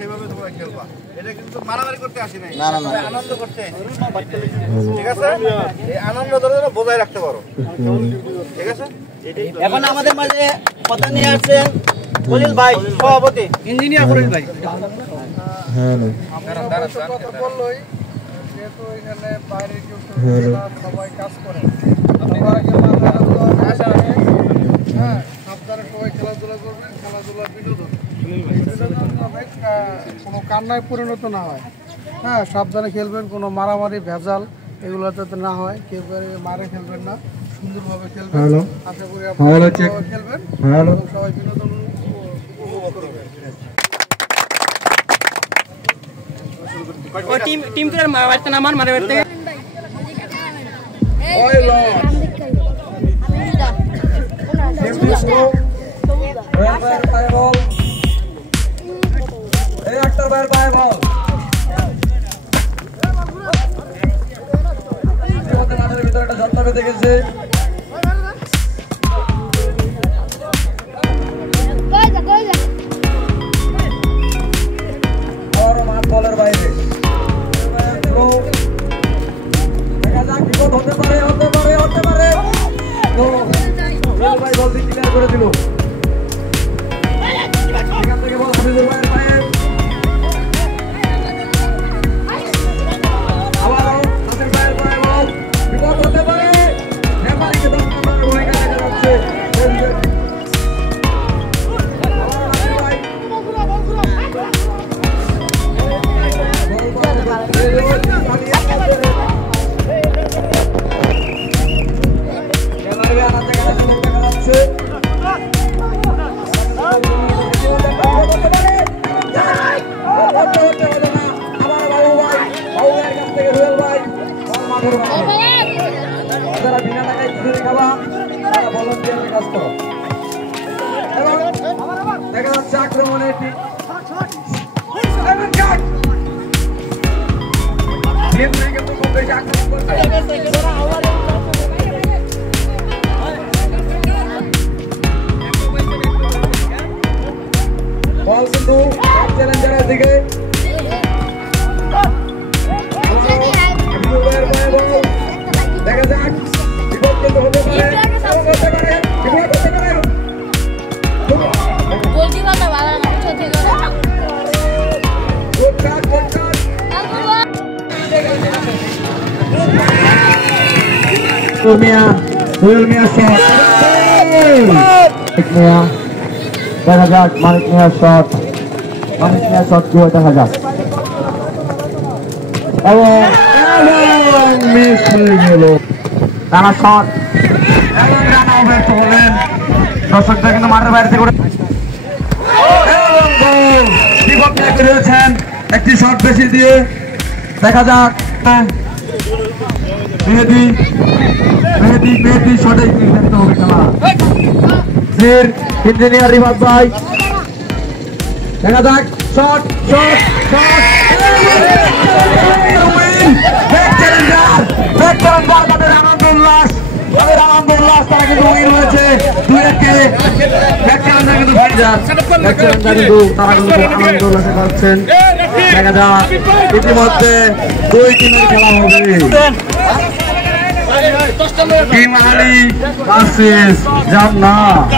সেইভাবে তোমরা খেলবা। এটা কিন্তু মারামারি করতে আসি নাই, আনন্দ করতে আসি। ঠিক আছে, এই আনন্দ ধরে বজায় রাখতে পারো। ঠিক আছে, এখন আমাদের মাঝে কথা নিয়ে আসছেন খলিল ভাই, সভাপতি ইঞ্জিনিয়ার খলিল ভাই। যেহেতু এখানে বাইরে কেউ সবাই কাজ করে, হ্যাঁ সাবধানে সবাই খেলাধুলা করবেন, খেলাধুলা বিনোদন কোনো কান্নায় পরিণত না হয়। হ্যাঁ সাবধানে খেলবেন, কোনো মারামারি ভেজাল এগুলো যাতে না হয়, কেউ মারে খেলবেন না, সুন্দরভাবে খেলবেন। আশা করি আপনারা খেলবেন, সবাই বিনোদন উপভোগ করবেন। ওই টিম করে মারতে না মারে মারতে ভিতরে যত্ন পেতে গেছে। বলের বাইরে দেখা যাক বিপদ হতে পারে ভাই বল দিয়ে ক্লিয়ার করে দিল। এখান থেকে বল হাফিজুর ভাইয়ের পায়ে, আবার হাফিজ ভাইয়ের পায়ে বল, বিপদ হতে পারে। নেপালিকে 10 নম্বরের ভূমিকা দেখা যাচ্ছে। দেখা যাচ্ছে আক্রমণের বল কিন্তু চ্যালেঞ্জারের দিকে দেখা যাক বিপদ কিন্তু হতে পারে। দেখা যাক মানিক মিয়ার শট কিভাবে দেখা যাক, এবং মিস হয়ে গেল। রানা শট এবং রানা ব্যর্থ হলেন। দর্শকরা কিন্তু মাঠের বাইরে থেকে বিপদ নিয়ে করেছেন একটি শট বেশি দিয়ে। দেখা যাক মেহেদি শটে খেলতে হবে খেলা। ইঞ্জিনিয়ার রিবাদ ভাই, দেখা যাক শট আনন্দ উল্লাস, তারা কিন্তু উইন হয়েছে 2-1। তারা কিন্তু আনন্দ উল্লাসে পাচ্ছেন। দেখা যাক ইতিমধ্যে 2 টিমের খেলা হবে। টিম আলী ভার্সেস জান্নাত।